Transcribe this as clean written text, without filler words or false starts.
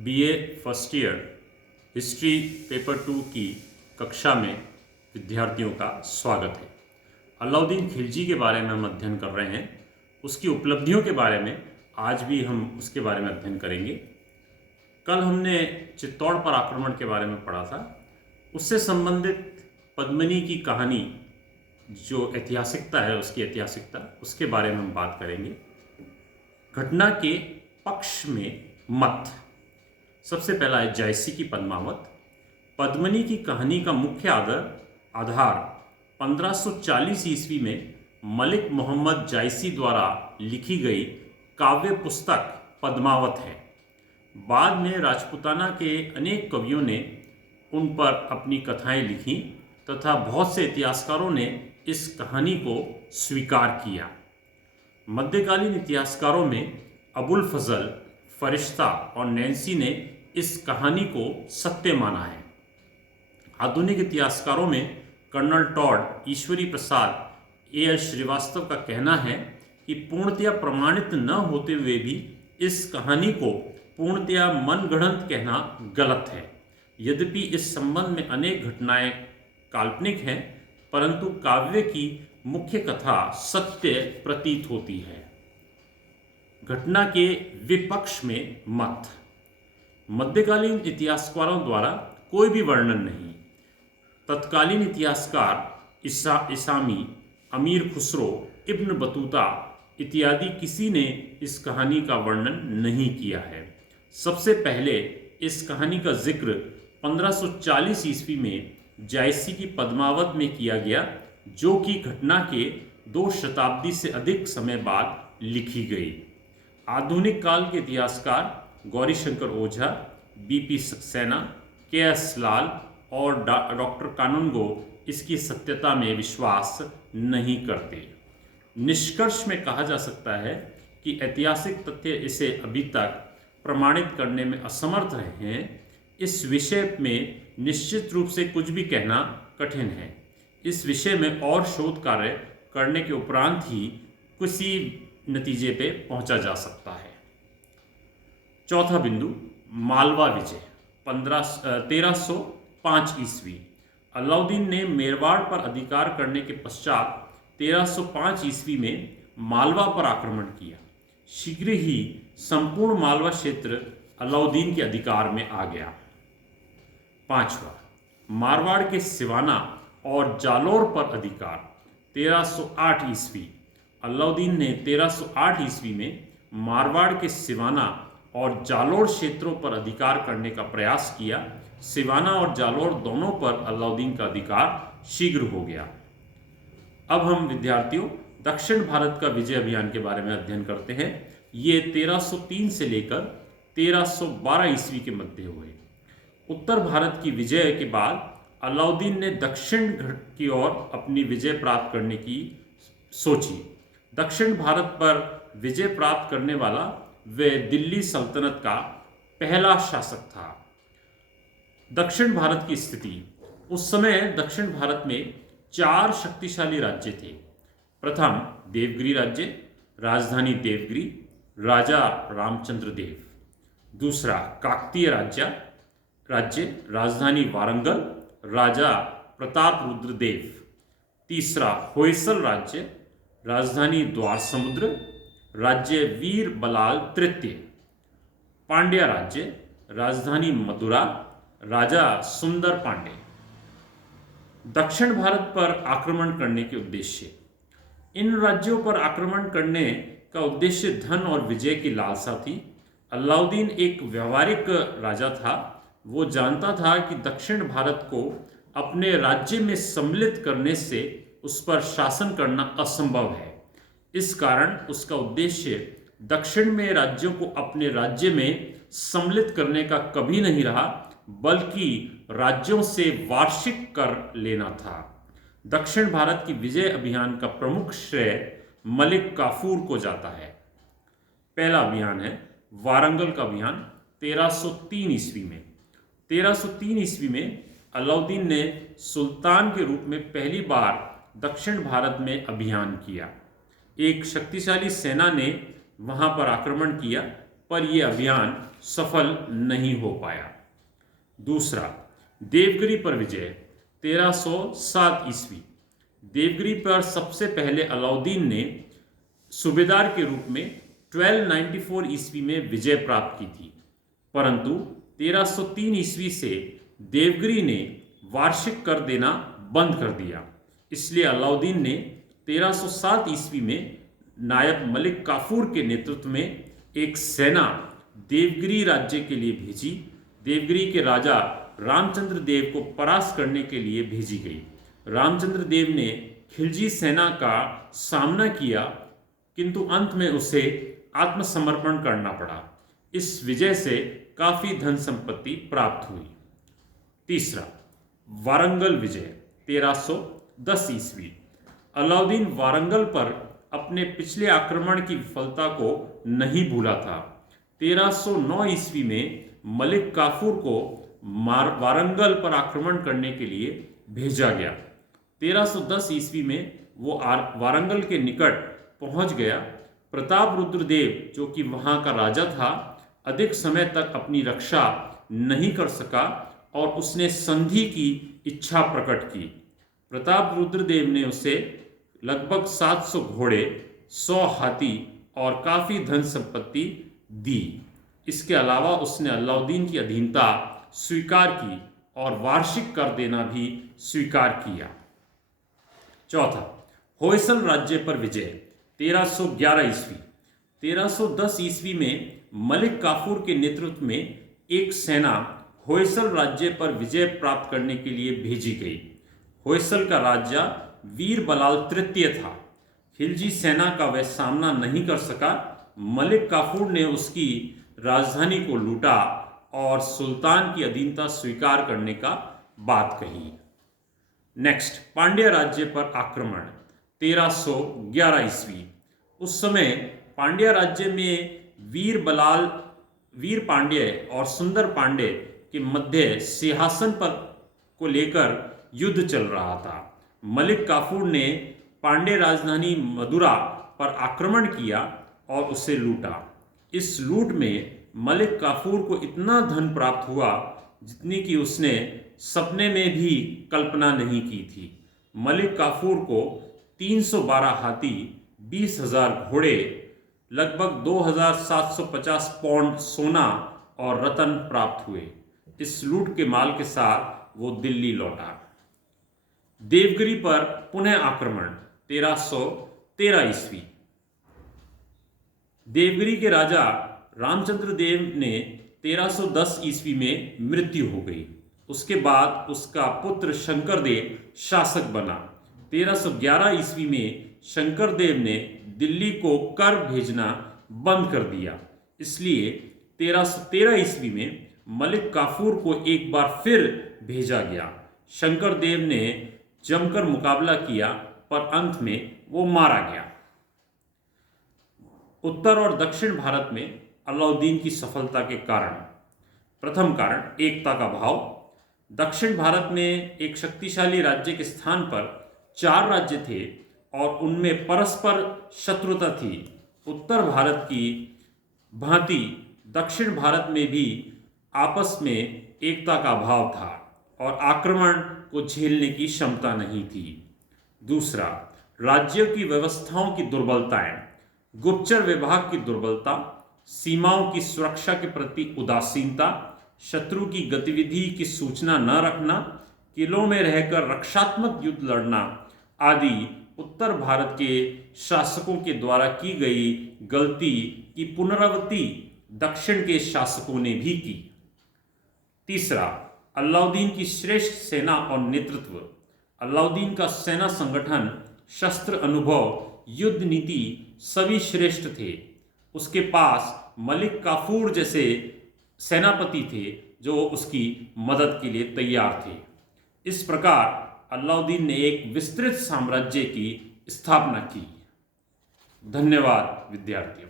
BA first year history paper 2 की कक्षा में विद्यार्थियों का स्वागत है। अलाउद्दीन खिलजी के बारे में हम अध्ययन कर रहे हैं। उसकी उपलब्धियों के बारे में आज भी हम उसके बारे में अध्ययन करेंगे। कल हमने चित्तौड़ पर आक्रमण के बारे में पढ़ा था। उससे संबंधित पद्मिनी की कहानी, जो ऐतिहासिकता है, उसकी ऐतिहासिकता, उसके बारे में हम बात करेंगे। घटना के पक्ष में मत। सबसे पहला है जायसी की पद्मावत। पद्मिनी की कहानी का मुख्य आधार 1540 ईस्वी में मलिक मोहम्मद जायसी द्वारा लिखी गई काव्य पुस्तक पद्मावत है। बाद में राजपूताना के अनेक कवियों ने उन पर अपनी कथाएं लिखी तथा बहुत से इतिहासकारों ने इस कहानी को स्वीकार किया। मध्यकालीन इतिहासकारों में अबुल फजल, फरिश्ता और नैन्सी ने इस कहानी को सत्य माना है। आधुनिक इतिहासकारों में colonel Tod, Ishwari Prasad, AL. Srivastava का कहना है कि पूर्णतया प्रमाणित न होते हुए भी इस कहानी को पूर्णतया मनगढ़ंत कहना गलत है। यद्यपि इस संबंध में अनेक घटनाएं काल्पनिक हैं, परंतु काव्य की मुख्य कथा सत्य प्रतीत होती है। घटना के विपक्ष में मत। मध्यकालीन इतिहासकारों द्वारा कोई भी वर्णन नहीं। तत्कालीन इतिहासकार इसामी, अमीर खुसरो, इब्न बतूता इत्यादि किसी ने इस कहानी का वर्णन नहीं किया है। सबसे पहले इस कहानी का जिक्र 1540 ईस्वी में जायसी की पद्मावत में किया गया, जो कि घटना के 2 शताब्दी से अधिक समय बाद लिखी गई। आधुनिक काल के इतिहासकार गौरीशंकर ओझा, बी.पी. सक्सेना, के.एस. लाल और डॉक्टर कानूनगो इसकी सत्यता में विश्वास नहीं करते। निष्कर्ष में कहा जा सकता है कि ऐतिहासिक तथ्य इसे अभी तक प्रमाणित करने में असमर्थ रहे हैं। इस विषय में निश्चित रूप से कुछ भी कहना कठिन है। इस विषय में और शोध कार्य करने के उपरांत ही किसी नतीजे पे पहुंचा जा सकता है। चौथा बिंदु, मालवा विजय 1305 ईस्वी। अलाउद्दीन ने मेवाड़ पर अधिकार करने के पश्चात 1305 ईस्वी में मालवा पर आक्रमण किया। शीघ्र ही संपूर्ण मालवा क्षेत्र अलाउद्दीन के अधिकार में आ गया। पांचवा, मारवाड़ के सिवाना और जालोर पर अधिकार 1308 ईस्वी। अलाउद्दीन ने 1308 ईस्वी में मारवाड़ के सिवाना और जालोर क्षेत्रों पर अधिकार करने का प्रयास किया। सिवाना और जालोर दोनों पर अलाउद्दीन का अधिकार शीघ्र हो गया। अब हम विद्यार्थियों दक्षिण भारत का विजय अभियान के बारे में अध्ययन करते हैं। ये 1303 से लेकर 1312 ईस्वी के मध्य हुए। उत्तर भारत की विजय के बाद अलाउद्दीन ने दक्षिण की ओर अपनी विजय प्राप्त करने की सोची। दक्षिण भारत पर विजय प्राप्त करने वाला वह दिल्ली सल्तनत का पहला शासक था। दक्षिण भारत की स्थिति। उस समय दक्षिण भारत में 4 शक्तिशाली राज्य थे। प्रथम देवगिरी राज्य, राजधानी देवगिरी, राजा रामचंद्र देव। दूसरा काकतीय राज्य, राजधानी वारंगल, राजा प्रताप रुद्र देव। तीसरा होयसल राज्य, राजधानी द्वार समुद्र, राज्य वीर बलाल तृतीय। पांड्या राज्य, राजधानी मदुरा, राजा सुंदर पांडे। दक्षिण भारत पर आक्रमण करने के उद्देश्य। इन राज्यों पर आक्रमण करने का उद्देश्य धन और विजय की लालसा थी। अलाउद्दीन एक व्यावहारिक राजा था। वो जानता था कि दक्षिण भारत को अपने राज्य में सम्मिलित करने से उस पर शासन करना असंभव है। इस कारण उसका उद्देश्य दक्षिण में राज्यों को अपने राज्य में सम्मिलित करने का कभी नहीं रहा, बल्कि राज्यों से वार्षिक कर लेना था। दक्षिण भारत की विजय अभियान का प्रमुख श्रेय मलिक काफूर को जाता है। पहला अभियान है वारंगल का अभियान 1303 ईस्वी में। 1303 ईस्वी में अलाउद्दीन ने सुल्तान के रूप में पहली बार दक्षिण भारत में अभियान किया। एक शक्तिशाली सेना ने वहां पर आक्रमण किया। पर यह अभियान सफल नहीं हो पाया। दूसरा, देवगिरी पर विजय 1307 ईस्वी। देवगिरी पर सबसे पहले अलाउद्दीन ने सूबेदार के रूप में 1294 ईस्वी में विजय प्राप्त की थी, परंतु 1303 ईस्वी से देवगिरी ने वार्षिक कर देना बंद कर दिया। इसलिए अलाउद्दीन ने 1307 ईस्वी में नायब मलिक काफूर के नेतृत्व में एक सेना देवगिरी राज्य के लिए भेजी। देवगिरी के राजा रामचंद्र देव को परास्त करने के लिए भेजी गई। रामचंद्र देव ने खिलजी सेना का सामना किया, किंतु अंत में उसे आत्मसमर्पण करना पड़ा। इस विजय से काफी धन संपत्ति प्राप्त हुई। तीसरा, वारंगल विजय 1310 ईस्वी। अलाउद्दीन वारंगल पर अपने पिछले आक्रमण की विफलता को नहीं भूला था। 1309 ईस्वी में मलिक काफूर को वारंगल पर आक्रमण करने के लिए भेजा गया। 1310 ईस्वी में वो वारंगल के निकट पहुंच गया। प्रताप रुद्रदेव, जो कि वहां का राजा था, अधिक समय तक अपनी रक्षा नहीं कर सका और उसने संधि की इच्छा प्रकट की। प्रताप रुद्रदेव ने उसे लगभग 700 घोड़े, 100 हाथी और काफ़ी धन संपत्ति दी। इसके अलावा उसने अलाउद्दीन की अधीनता स्वीकार की और वार्षिक कर देना भी स्वीकार किया। चौथा, होयसल राज्य पर विजय 1311 ईस्वी। 1310 ईस्वी में मलिक काफूर के नेतृत्व में एक सेना होयसल राज्य पर विजय प्राप्त करने के लिए भेजी गई। होयसल का राजा वीर बलाल तृतीय था। खिलजी सेना का वह सामना नहीं कर सका। मलिक काफूर ने उसकी राजधानी को लूटा और सुल्तान की अधीनता स्वीकार करने का बात कही। नेक्स्ट, पांड्य राज्य पर आक्रमण 1311 ईस्वी। उस समय पांड्य राज्य में वीर पांड्य और सुंदर पांड्य के मध्य सिंहासन पर को लेकर युद्ध चल रहा था। मलिक काफूर ने पांड्य राजधानी मदुरा पर आक्रमण किया और उसे लूटा। इस लूट में मलिक काफूर को इतना धन प्राप्त हुआ जितनी कि उसने सपने में भी कल्पना नहीं की थी। मलिक काफूर को 312 हाथी, 20,000 घोड़े, लगभग 2,750 पौंड सोना और रत्न प्राप्त हुए। इस लूट के माल के साथ वो दिल्ली लौटा। देवगिरी पर पुनः आक्रमण 1313 ईस्वी। देवगिरी के राजा रामचंद्र देव ने 1310 ईस्वी में मृत्यु हो गई। उसके बाद उसका पुत्र शंकरदेव शासक बना। 1311 ईस्वी में शंकरदेव ने दिल्ली को कर भेजना बंद कर दिया। इसलिए 1313 ईस्वी में मलिक काफूर को एक बार फिर भेजा गया। शंकरदेव ने जमकर मुकाबला किया, पर अंत में वो मारा गया। उत्तर और दक्षिण भारत में अलाउद्दीन की सफलता के कारण। प्रथम कारण, एकता का भाव। दक्षिण भारत में एक शक्तिशाली राज्य के स्थान पर 4 राज्य थे और उनमें परस्पर शत्रुता थी। उत्तर भारत की भांति दक्षिण भारत में भी आपस में एकता का भाव था और आक्रमण को झेलने की क्षमता नहीं थी। दूसरा, राज्यों की व्यवस्थाओं की दुर्बलताएं। गुप्तचर विभाग की दुर्बलता, सीमाओं की सुरक्षा के प्रति उदासीनता, शत्रु की गतिविधि की सूचना न रखना, किलों में रहकर रक्षात्मक युद्ध लड़ना आदि उत्तर भारत के शासकों के द्वारा की गई गलती की पुनरावृत्ति दक्षिण के शासकों ने भी की। तीसरा, अलाउद्दीन की श्रेष्ठ सेना और नेतृत्व। अलाउद्दीन का सेना संगठन, शस्त्र अनुभव, युद्ध नीति सभी श्रेष्ठ थे। उसके पास मलिक काफूर जैसे सेनापति थे जो उसकी मदद के लिए तैयार थे। इस प्रकार अलाउद्दीन ने एक विस्तृत साम्राज्य की स्थापना की। धन्यवाद विद्यार्थियों।